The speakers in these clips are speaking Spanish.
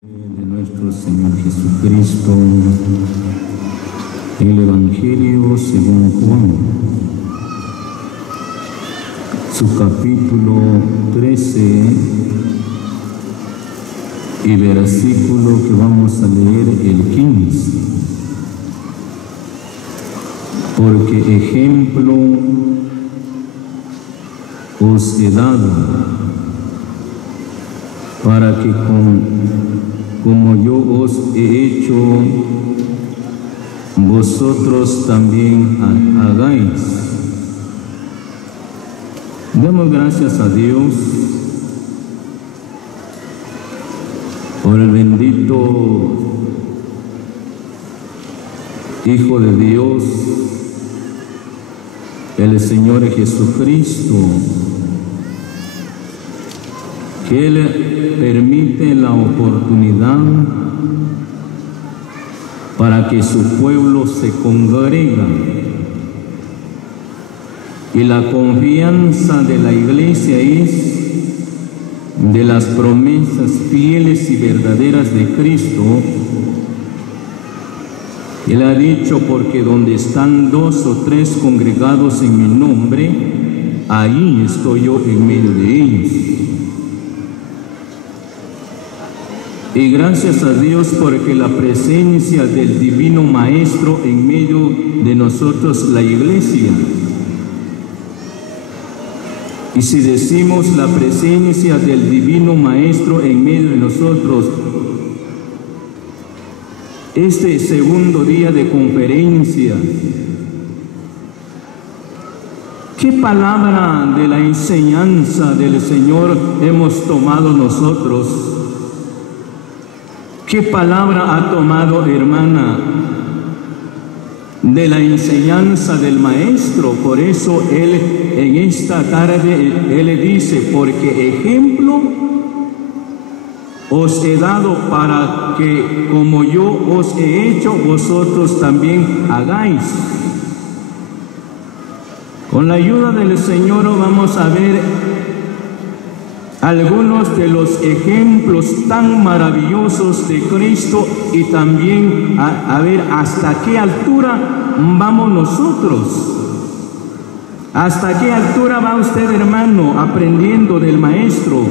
De nuestro Señor Jesucristo, el Evangelio según Juan, su capítulo 13 y versículo que vamos a leer el 15. Porque ejemplo os he dado, para que como yo os he hecho, vosotros también hagáis. Demos gracias a Dios por el bendito Hijo de Dios, el Señor Jesucristo, que Él permite la oportunidad para que su pueblo se congrega. Y la confianza de la Iglesia es de las promesas fieles y verdaderas de Cristo. Él ha dicho: porque donde están 2 o 3 congregados en mi nombre, ahí estoy yo en medio de ellos. Y gracias a Dios porque la presencia del Divino Maestro en medio de nosotros, la Iglesia. Y si decimos la presencia del Divino Maestro en medio de nosotros, este segundo día de conferencia, ¿qué palabra de la enseñanza del Señor hemos tomado nosotros? ¿Qué palabra ha tomado, hermana, de la enseñanza del Maestro? Por eso Él en esta tarde, Él dice: porque ejemplo os he dado, para que como yo os he hecho, vosotros también hagáis. Con la ayuda del Señor vamos a ver algunos de los ejemplos tan maravillosos de Cristo, y también a ver hasta qué altura vamos nosotros. ¿Hasta qué altura va usted, hermano, aprendiendo del Maestro?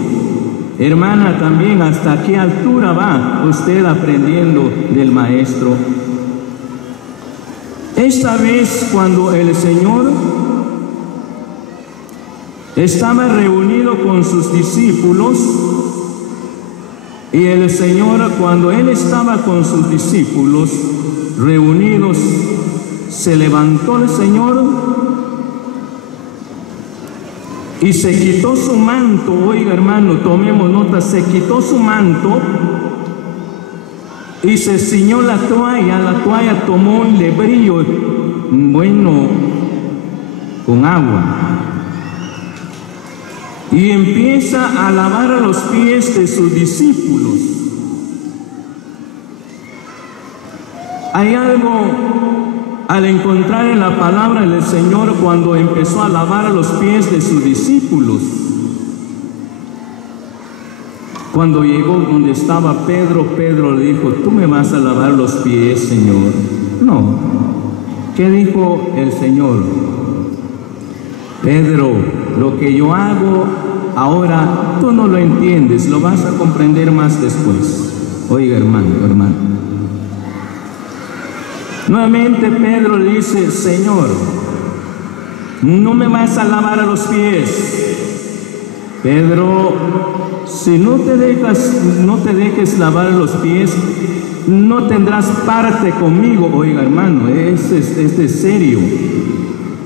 Hermana, también, ¿hasta qué altura va usted aprendiendo del Maestro? Esta vez, cuando el Señor estaba reunido con sus discípulos, y el Señor, cuando Él estaba con sus discípulos reunidos, se levantó el Señor y se quitó su manto. Oiga, hermano, tomemos nota: se quitó su manto y se ciñó la toalla tomó un lebrillo, con agua, y empieza a lavar los pies de sus discípulos. Hay algo al encontrar en la palabra del Señor cuando empezó a lavar los pies de sus discípulos. Cuando llegó donde estaba Pedro, Pedro le dijo: ¿tú me vas a lavar los pies, Señor? No. ¿Qué dijo el Señor? Pedro, lo que yo hago ahora tú no lo entiendes, lo vas a comprender más después. Oiga, hermano. Nuevamente Pedro le dice: Señor, no me vas a lavar los pies. Pedro, si no te dejes lavar los pies, no tendrás parte conmigo. Oiga, hermano, es serio.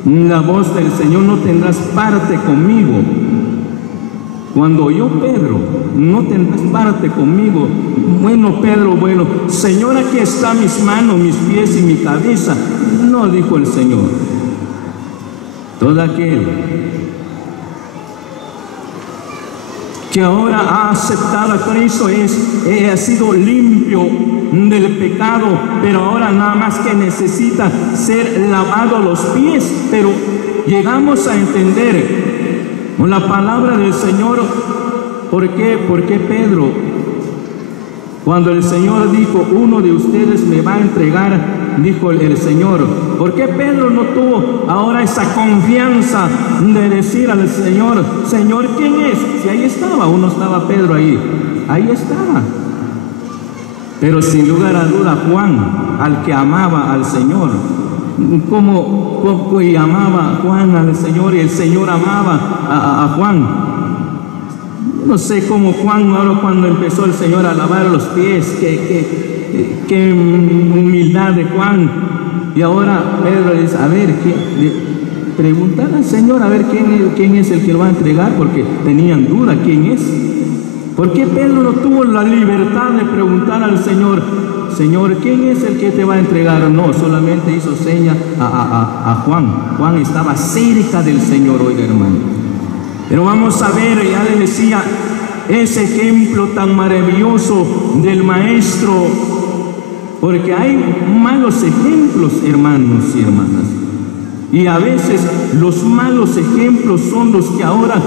La voz del Señor: no tendrás parte conmigo. Cuando yo, Pedro, no tendrás parte conmigo. Pedro, Señor, aquí están mis manos, mis pies y mi cabeza. No, dijo el Señor. Todo aquel que ahora ha aceptado a Cristo ha sido limpio del pecado, pero ahora nada más que necesita ser lavado los pies. Pero llegamos a entender con la palabra del Señor ¿por qué Pedro Cuando el Señor dijo, uno de ustedes me va a entregar, dijo el Señor. ¿Por qué Pedro no tuvo ahora esa confianza de decir al Señor, Señor, ¿quién es? Si ahí estaba, uno estaba Pedro ahí estaba. Pero sin lugar a duda Juan, al que amaba al Señor, como amaba Juan al Señor y el Señor amaba a Juan. No sé cómo Juan, ahora cuando empezó el Señor a lavar los pies, qué humildad de Juan. Y ahora Pedro dice, a ver, preguntar al Señor a ver quién es el que lo va a entregar, porque tenían duda quién es. ¿Por qué Pedro no tuvo la libertad de preguntar al Señor, Señor, ¿quién es el que te va a entregar? No, solamente hizo seña a Juan. Juan estaba cerca del Señor, oiga hermano. Pero vamos a ver, ya les decía, ese ejemplo tan maravilloso del Maestro, porque hay malos ejemplos, hermanos y hermanas. Y a veces los malos ejemplos son los que ahora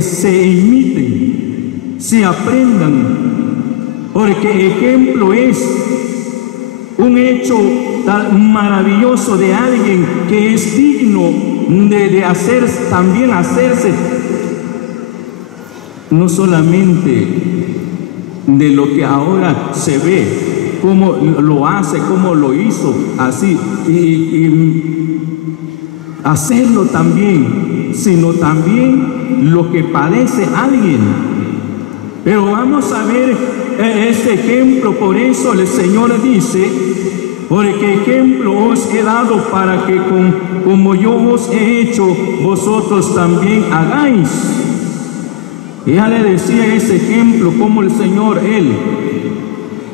se imiten, se aprendan, porque ejemplo es un hecho tan maravilloso de alguien que es digno de hacerse no solamente de lo que ahora se ve, cómo lo hace, cómo lo hizo, así, y hacerlo también, sino también lo que padece alguien. Pero vamos a ver este ejemplo, por eso el Señor dice, porque ejemplo os he dado para que como yo os he hecho, vosotros también hagáis. Y ya le decía ese ejemplo, como el Señor, Él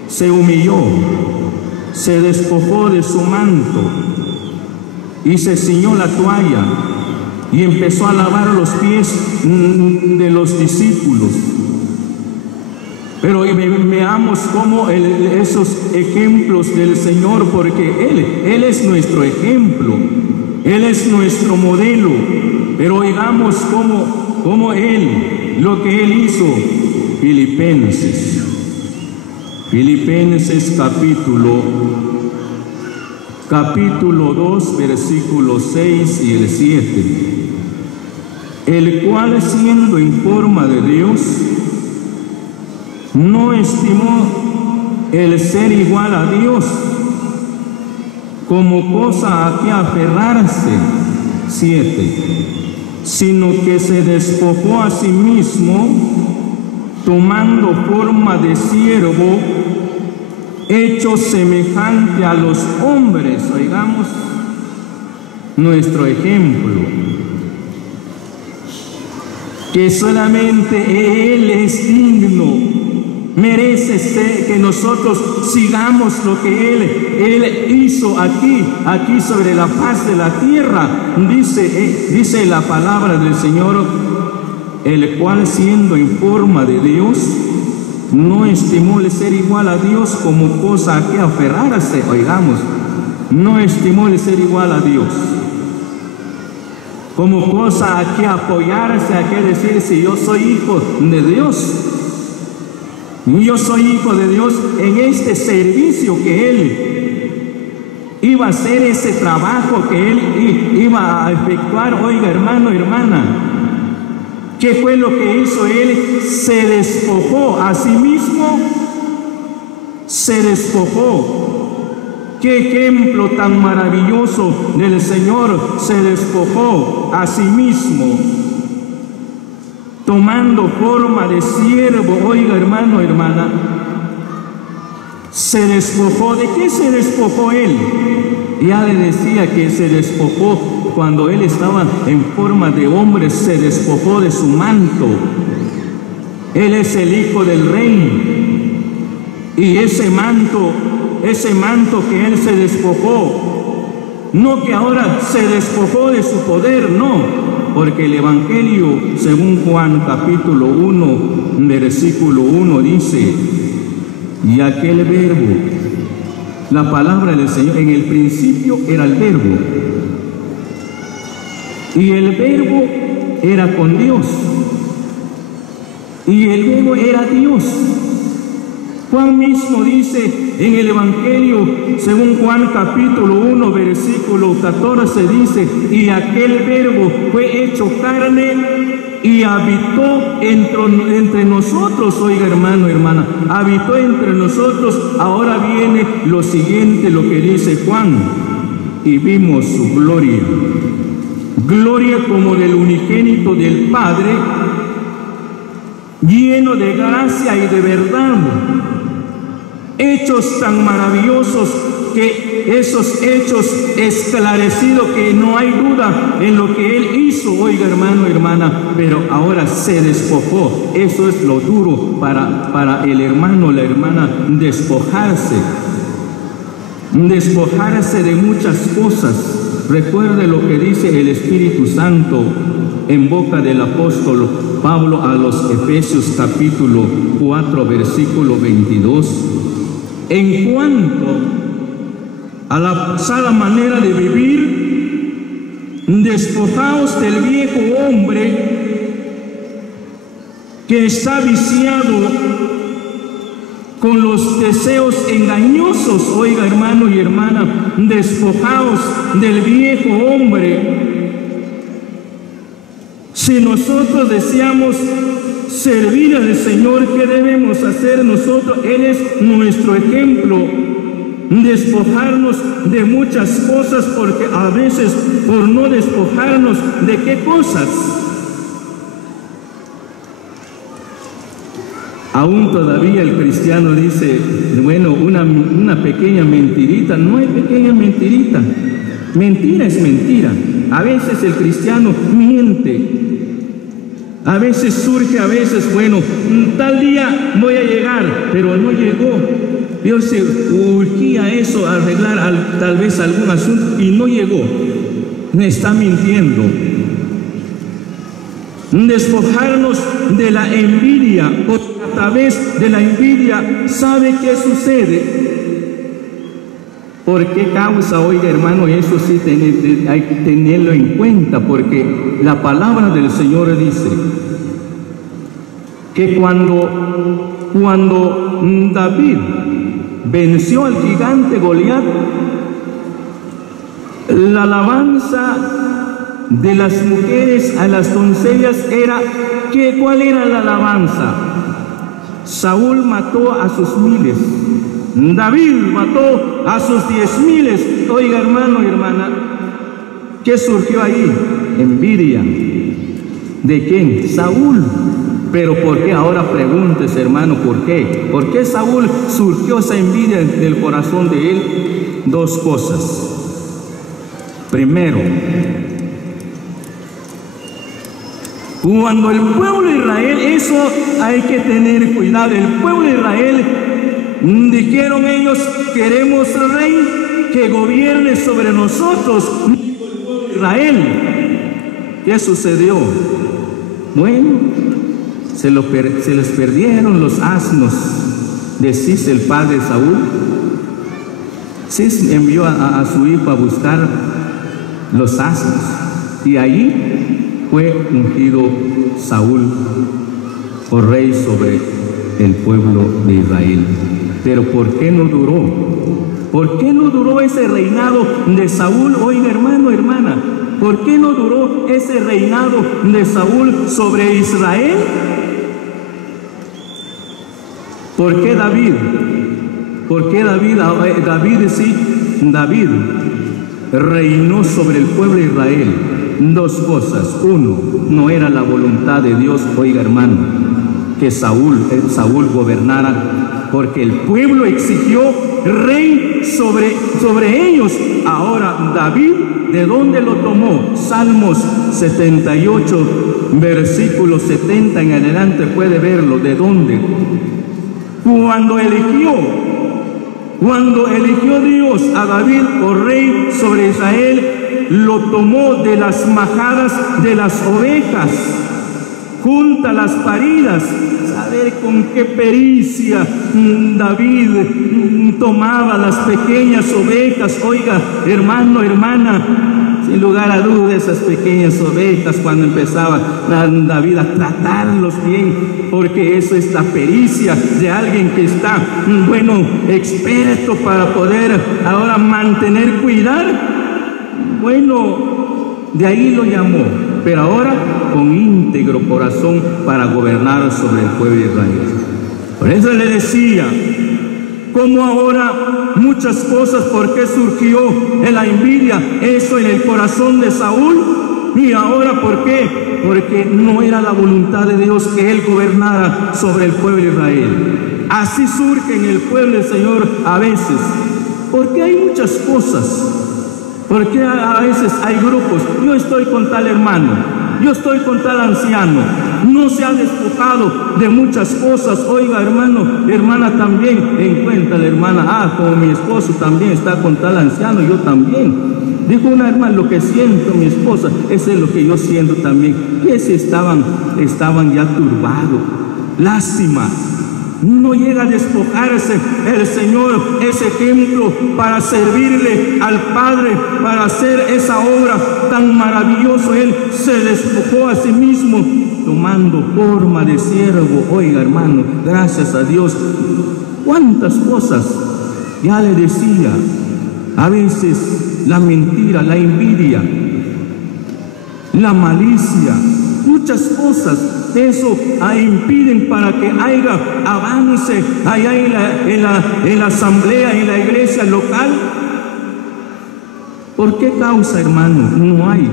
se humilló, se despojó de su manto y se ciñó la toalla y empezó a lavar los pies de los discípulos. Pero veamos cómo esos ejemplos del Señor, porque Él es nuestro ejemplo, Él es nuestro modelo, pero oigamos cómo Él, lo que Él hizo. Filipenses capítulo 2, versículos 6 y el 7. El cual, siendo en forma de Dios, no estimó el ser igual a Dios como cosa a que aferrarse, 7, sino que se despojó a sí mismo, tomando forma de siervo, hecho semejante a los hombres. Oigamos nuestro ejemplo, que solamente Él es digno, merece ser que nosotros sigamos lo que Él hizo aquí sobre la faz de la tierra. Dice la palabra del Señor, el cual, siendo en forma de Dios, no estimó el ser igual a Dios como cosa a que aferrarse. Oigamos, no estimó el ser igual a Dios como cosa a que apoyarse, a que decir, si yo soy hijo de Dios, yo soy hijo de Dios, en este servicio que Él iba a hacer, ese trabajo que Él iba a efectuar. Oiga, hermano, hermana, ¿qué fue lo que hizo Él? Se despojó a sí mismo, se despojó. Qué ejemplo tan maravilloso del Señor, se despojó a sí mismo, tomando forma de siervo. Oiga, hermano, hermana, se despojó. ¿De qué se despojó Él? Ya le decía que se despojó cuando Él estaba en forma de hombre, se despojó de su manto. Él es el Hijo del Rey, y ese manto que Él se despojó, no que ahora se despojó de su poder, no, porque el Evangelio, según Juan capítulo 1, versículo 1, dice, y aquel verbo, la palabra del Señor, en el principio era el verbo, y el verbo era con Dios, y el verbo era Dios. Juan mismo dice en el Evangelio, según Juan capítulo 1, versículo 14, dice: y aquel verbo fue hecho carne y habitó entre nosotros. Oiga, hermano, hermana, habitó entre nosotros. Ahora viene lo siguiente, lo que dice Juan: y vimos su gloria, gloria como del unigénito del Padre, lleno de gracia y de verdad. Hechos tan maravillosos, que esos hechos esclarecidos, que no hay duda en lo que Él hizo. Oiga, hermano, hermana, pero ahora se despojó. Eso es lo duro para el hermano, la hermana: despojarse de muchas cosas. Recuerde lo que dice el Espíritu Santo en boca del apóstol Pablo a los Efesios capítulo 4, versículo 22. En cuanto a la sana manera de vivir, despojaos del viejo hombre que está viciado con los deseos engañosos. Oiga, hermano y hermana, despojaos del viejo hombre. Si nosotros deseamos servir al Señor, ¿qué debemos hacer nosotros? Él es nuestro ejemplo. Despojarnos de muchas cosas, porque a veces, por no despojarnos de qué cosas, aún todavía el cristiano dice: bueno, una pequeña mentirita. No hay pequeña mentirita. Mentira es mentira. A veces el cristiano miente. A veces surge, bueno, tal día voy a llegar, pero no llegó. Dios se urgía eso, a arreglar tal vez algún asunto, y no llegó. Me está mintiendo. Despojarnos de la envidia, porque a través de la envidia, ¿sabe qué sucede? ¿Por qué causa? Oiga, hermano, eso sí hay que tenerlo en cuenta, porque la palabra del Señor dice que cuando David venció al gigante Goliat, la alabanza de las mujeres a las doncellas era ¿cuál era la alabanza? Saúl mató a sus miles, David mató a sus 10,000. Oiga, hermano y hermana, ¿qué surgió ahí? Envidia. ¿De quién? Saúl. Pero ¿por qué? Ahora pregúntese, hermano, ¿por qué? ¿Por qué Saúl surgió esa envidia del corazón de él? Dos cosas. Primero, cuando el pueblo de Israel, eso hay que tener cuidado, el pueblo de Israel, dijeron ellos: queremos rey que gobierne sobre nosotros, Israel. ¿Qué sucedió? Bueno, se les perdieron los asnos de Cis, el padre de Saúl. Cis envió a su hijo a buscar los asnos, y allí fue ungido Saúl por rey sobre el pueblo de Israel. Pero ¿por qué no duró? ¿Por qué no duró ese reinado de Saúl? Oiga, hermano, hermana, ¿por qué no duró ese reinado de Saúl sobre Israel? ¿Por qué David? ¿Por qué David reinó sobre el pueblo de Israel? Dos cosas. Uno, no era la voluntad de Dios, oiga, hermano, que Saúl gobernara, porque el pueblo exigió rey sobre ellos. Ahora David, ¿de dónde lo tomó? Salmos 78, versículo 70 en adelante, puede verlo. ¿De dónde? Cuando eligió Dios a David por rey sobre Israel, lo tomó de las majadas de las ovejas, junta las paridas. Saber con qué pericia David tomaba las pequeñas ovejas. Oiga, hermano, hermana, sin lugar a dudas, esas pequeñas ovejas, cuando empezaba David a tratarlos bien, porque eso es la pericia de alguien que está, bueno, experto para poder ahora mantener, cuidar. Bueno, de ahí lo llamó, pero ahora con íntegro corazón para gobernar sobre el pueblo de Israel. Por eso le decía, como ahora muchas cosas, ¿por qué surgió en la envidia eso en el corazón de Saúl? Y ahora, ¿por qué? Porque no era la voluntad de Dios que él gobernara sobre el pueblo de Israel. Así surge en el pueblo del Señor a veces, porque hay muchas cosas, porque a veces hay grupos. Yo estoy con tal hermano, yo estoy con tal anciano, no se ha despojado de muchas cosas. Oiga, hermano, hermana, también encuentra la hermana, como mi esposo también está con tal anciano, yo también. Dijo una hermana, lo que siento mi esposa, eso es lo que yo siento también. Que si estaban ya turbados. Lástima. No llega a despojarse el Señor ese ejemplo para servirle al Padre, para hacer esa obra tan maravillosa. Él se despojó a sí mismo, tomando forma de siervo. Oiga, hermano, gracias a Dios. ¿Cuántas cosas? Ya le decía, a veces la mentira, la envidia, la malicia, muchas cosas. Eso impiden para que haya avance allá en la asamblea, en la iglesia local. ¿Por qué causa, hermano? No hay.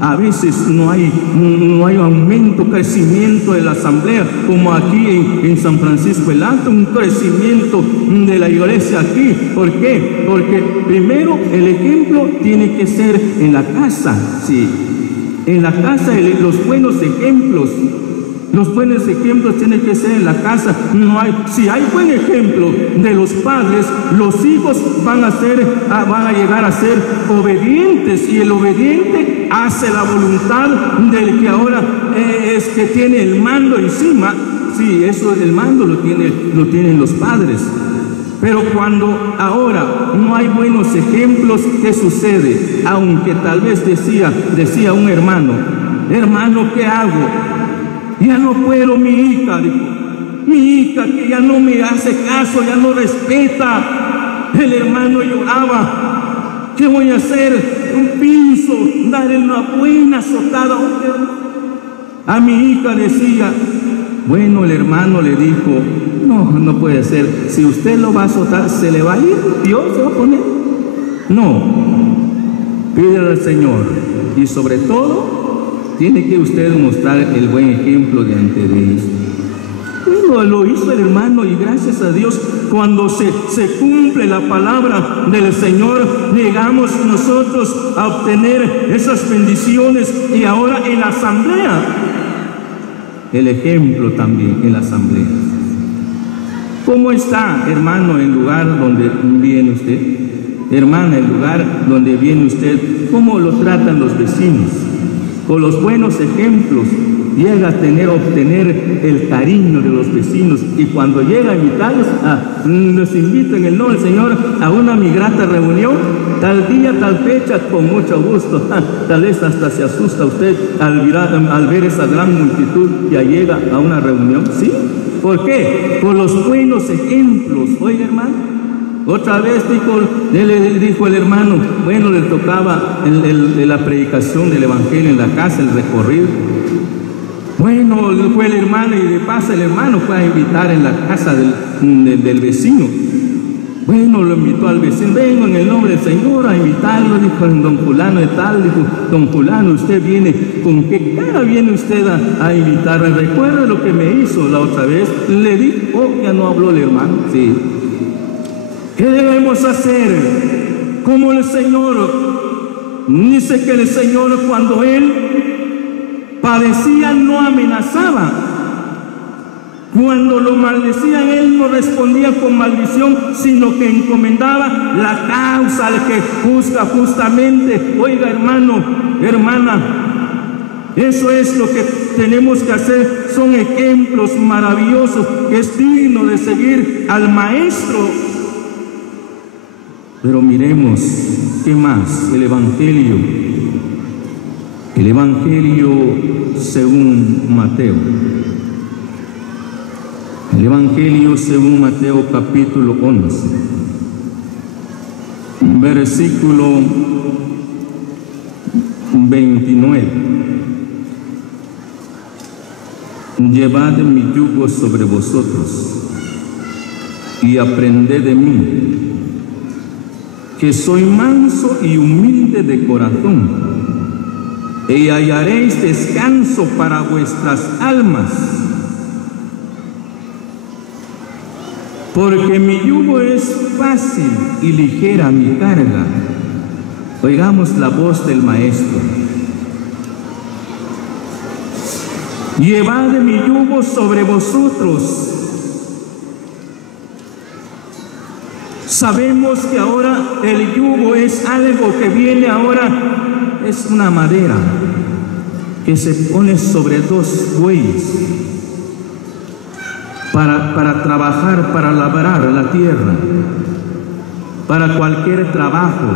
A veces no hay aumento, crecimiento de la asamblea, como aquí en San Francisco el Alto, un crecimiento de la iglesia aquí. ¿Por qué? Porque primero el ejemplo tiene que ser en la casa, sí. En la casa, los buenos ejemplos tienen que ser en la casa. Si hay buen ejemplo de los padres, los hijos van a llegar a ser obedientes, y el obediente hace la voluntad del que ahora es que tiene el mando encima. Sí, eso el mando lo tienen los padres. Pero cuando ahora no hay buenos ejemplos, ¿qué sucede? Aunque tal vez decía un hermano, ¿qué hago? Ya no puedo, mi hija, dijo. Mi hija que ya no me hace caso, ya no respeta. El hermano lloraba. ¿Qué voy a hacer? Un pinzo, darle una buena azotada a mi hija. Decía, bueno, el hermano le dijo, no puede ser. Si usted lo va a azotar, ¿se le va a ir? ¿Dios se va a poner? No. Pídele al Señor. Y sobre todo, tiene que usted mostrar el buen ejemplo delante de ellos. Bueno, lo hizo el hermano, y gracias a Dios, cuando se cumple la palabra del Señor, llegamos nosotros a obtener esas bendiciones. Y ahora en la asamblea, el ejemplo también en la asamblea. ¿Cómo está, hermano, el lugar donde viene usted? Hermana, el lugar donde viene usted, ¿cómo lo tratan los vecinos? Con los buenos ejemplos llega a obtener el cariño de los vecinos, y cuando llega a invitarlos, nos invita en el nombre del Señor a una mi grata reunión, tal día, tal fecha, con mucho gusto. Tal vez hasta se asusta usted al ver esa gran multitud que llega a una reunión. ¿Sí? ¿Por qué? Por los buenos ejemplos. Oiga, hermano, otra vez dijo el hermano, bueno, le tocaba la predicación del evangelio en la casa, el recorrido. Bueno, fue el hermano, y de paso el hermano fue a invitar en la casa del vecino. Bueno, lo invitó al vecino, vengo en el nombre del Señor a invitarlo. Dijo don fulano de tal, dijo, don fulano, usted viene, ¿con qué cara viene usted a invitarme? ¿Recuerda lo que me hizo la otra vez? Le dijo, ya no habló el hermano. Sí. ¿Qué debemos hacer? Como el Señor dice que el Señor, cuando Él padecía, no amenazaba. Cuando lo maldecían, Él no respondía con maldición, sino que encomendaba la causa al que juzga justamente. Oiga, hermano, hermana, eso es lo que tenemos que hacer. Son ejemplos maravillosos que es digno de seguir al Maestro. Pero miremos, ¿qué más? El Evangelio El Evangelio según Mateo. El Evangelio según Mateo capítulo 11, versículo 29. Llevad mi yugo sobre vosotros y aprended de mí, que soy manso y humilde de corazón, y hallaréis descanso para vuestras almas, porque mi yugo es fácil y ligera mi carga. Oigamos la voz del Maestro. Llevad mi yugo sobre vosotros. Sabemos que ahora el yugo es algo que viene ahora, es una madera que se pone sobre dos bueyes para trabajar, para labrar la tierra, para cualquier trabajo,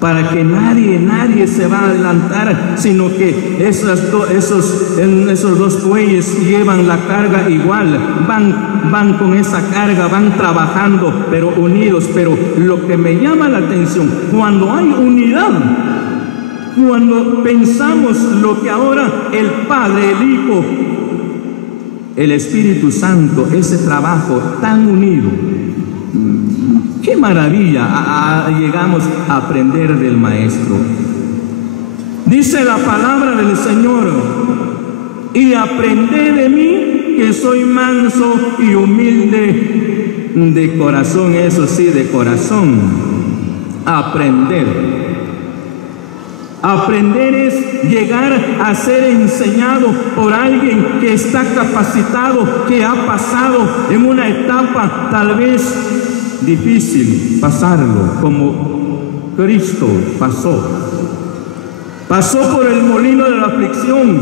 para que nadie se va a adelantar, sino que esos dos bueyes llevan la carga igual, van con esa carga, van trabajando, pero unidos. Pero lo que me llama la atención, cuando hay unidad, cuando pensamos lo que ahora el Padre, el Hijo, el Espíritu Santo, ese trabajo tan unido, qué maravilla llegamos a aprender del Maestro. Dice la palabra del Señor: y aprended de mí, que soy manso y humilde de corazón. Eso sí, de corazón. Aprender. Aprender es llegar a ser enseñado por alguien que está capacitado, que ha pasado en una etapa tal vez difícil pasarlo, como Cristo pasó por el molino de la aflicción.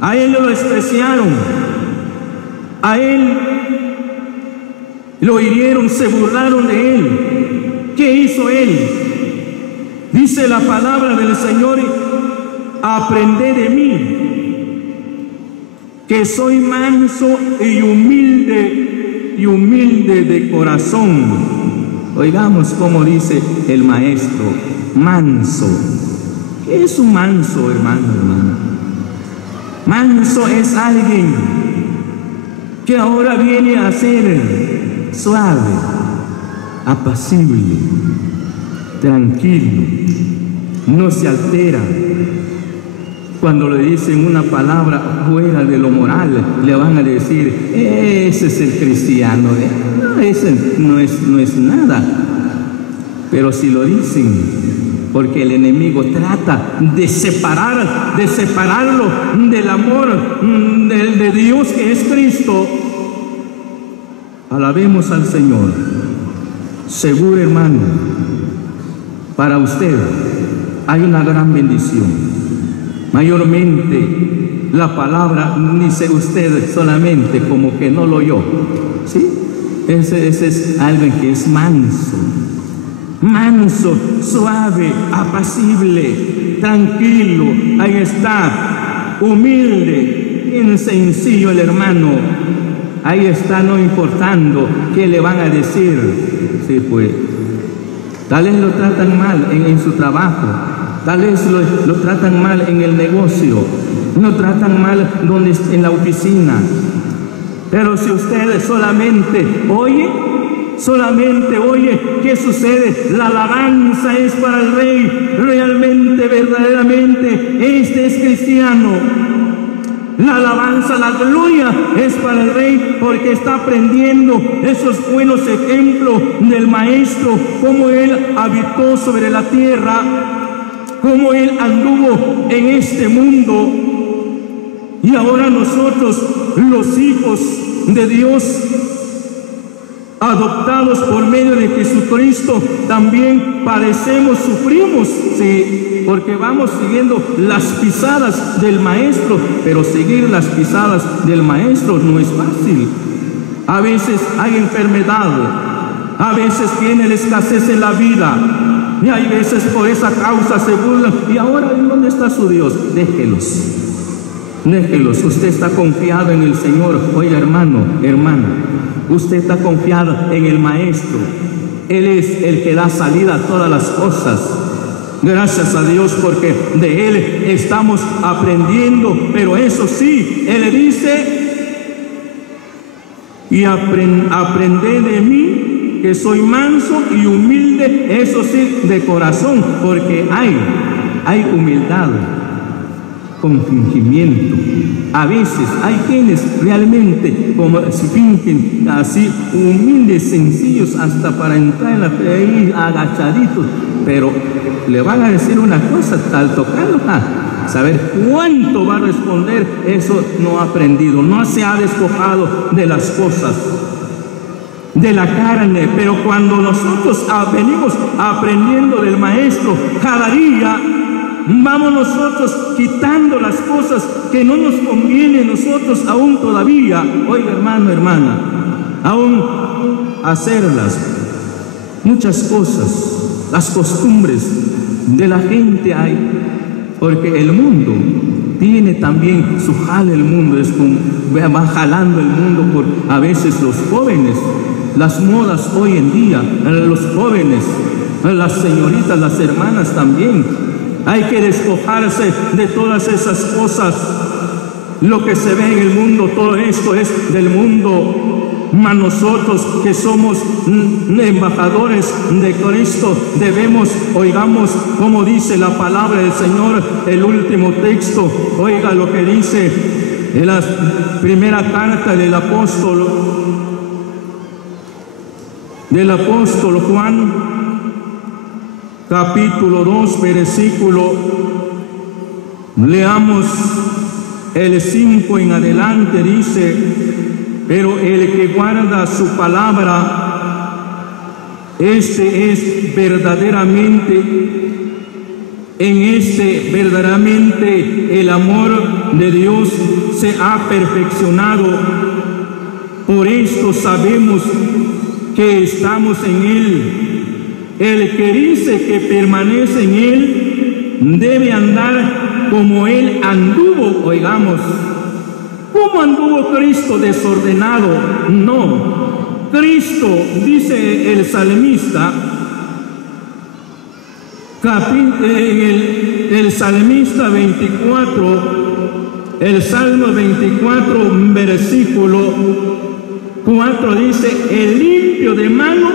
A él lo despreciaron, a él lo hirieron, se burlaron de él. ¿Qué hizo él? Dice la palabra del Señor: aprended de mí, que soy manso y humilde de corazón. Oigamos cómo dice el Maestro: manso. ¿Qué es un manso, hermano? Manso es alguien que ahora viene a ser suave, apacible, tranquilo, no se altera. Cuando le dicen una palabra fuera de lo moral, le van a decir: ese es el cristiano. No, ese no es nada. Pero si lo dicen, porque el enemigo trata de separarlo del amor de Dios, que es Cristo. Alabemos al Señor. Seguro, hermano, para usted hay una gran bendición. Mayormente la palabra, dice usted solamente como que no lo oyó, ¿sí? Ese es alguien que es manso, suave, apacible, tranquilo. Ahí está, humilde, bien sencillo el hermano. Ahí está, no importando qué le van a decir. Sí, pues, tal vez lo tratan mal en su trabajo. Tal vez lo tratan mal en el negocio, lo tratan mal en la oficina. Pero si usted solamente oye, ¿qué sucede? La alabanza es para el Rey. Realmente, verdaderamente, este es cristiano. La alabanza, la gloria es para el Rey, porque está aprendiendo esos buenos ejemplos del Maestro, cómo Él habitó sobre la tierra, cómo Él anduvo en este mundo. Y ahora nosotros, los hijos de Dios, adoptados por medio de Jesucristo, también padecemos, sufrimos, sí, porque vamos siguiendo las pisadas del Maestro. Pero seguir las pisadas del Maestro no es fácil. A veces hay enfermedad, a veces viene la escasez en la vida, y hay veces por esa causa se burlan. ¿Y ahora en dónde está su Dios? Déjelos. Déjelos. Usted está confiado en el Señor. Oiga, hermano, hermana, usted está confiado en el Maestro. Él es el que da salida a todas las cosas. Gracias a Dios, porque de Él estamos aprendiendo. Pero eso sí, Él le dice: y aprended de mí, que soy manso y humilde, eso sí, de corazón, porque hay humildad con fingimiento. A veces hay quienes realmente como se fingen así, humildes, sencillos, hasta para entrar en la fe ahí agachaditos, pero le van a decir una cosa al tocarlo, saber cuánto va a responder. Eso no ha aprendido, no se ha despojado de las cosas de la carne. Pero cuando nosotros venimos aprendiendo del Maestro, cada día vamos nosotros quitando las cosas que no nos conviene nosotros aún todavía, oiga, hermano, hermana, aún hacerlas. Muchas cosas, las costumbres de la gente hay, porque el mundo tiene también su jale. El mundo es como va jalando el mundo por a veces los jóvenes, las modas hoy en día, los jóvenes, las señoritas, las hermanas también. Hay que despojarse de todas esas cosas. Lo que se ve en el mundo, todo esto es del mundo. Mas nosotros que somos embajadores de Cristo debemos, oigamos como dice la palabra del Señor, el último texto. Oiga lo que dice en la primera carta del apóstol Juan, capítulo 2, versículo, leamos el 5 en adelante. Dice: pero el que guarda su palabra, este es verdaderamente, verdaderamente el amor de Dios se ha perfeccionado. Por esto sabemos que estamos en Él. El que dice que permanece en Él debe andar como Él anduvo. Oigamos, ¿cómo anduvo Cristo? Desordenado. No. Cristo, dice el salmista, el salmista 24, el Salmo 24, versículo 4, dice: el limpio de mano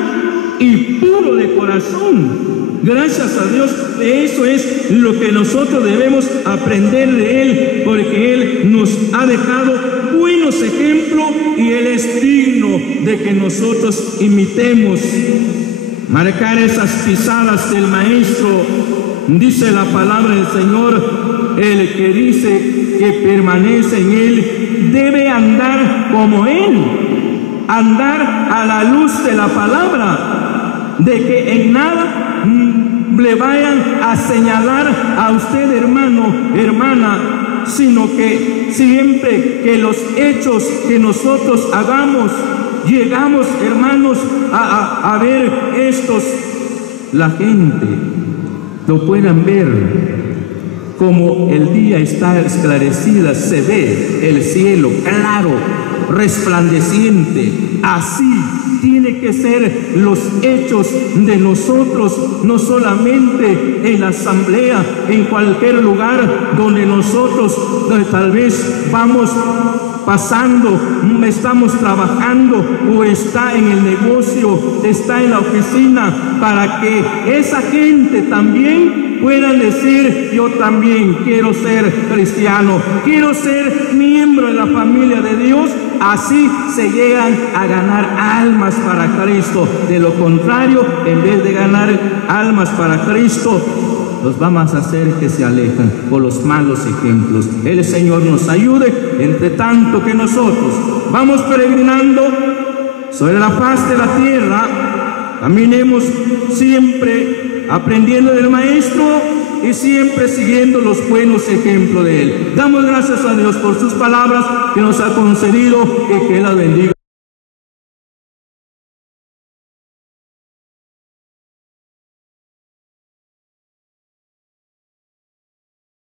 y puro de corazón. Gracias a Dios, eso es lo que nosotros debemos aprender de Él, porque Él nos ha dejado buenos ejemplos y Él es digno de que nosotros imitemos. Marcar esas pisadas del Maestro. Dice la palabra del Señor: el que dice que permanece en Él debe andar como Él, andar a la luz de la palabra, de que en nada le vayan a señalar a usted, hermano, hermana, sino que siempre que los hechos que nosotros hagamos, llegamos, hermanos, a ver estos, la gente lo puedan ver como el día está esclarecida, se ve el cielo claro, resplandeciente. Así tiene que ser los hechos de nosotros, no solamente en la asamblea, en cualquier lugar donde nosotros tal vez vamos pasando, estamos trabajando, o está en el negocio, está en la oficina, para que esa gente también pueda decir: yo también quiero ser cristiano, quiero ser miembro de la familia de Dios. Así se llegan a ganar almas para Cristo. De lo contrario, en vez de ganar almas para Cristo, los vamos a hacer que se alejan por los malos ejemplos. El Señor nos ayude, entre tanto que nosotros vamos peregrinando sobre la faz de la tierra. Caminemos siempre aprendiendo del Maestro y siempre siguiendo los buenos ejemplos de Él. Damos gracias a Dios por sus palabras que nos ha concedido y que Él las bendiga.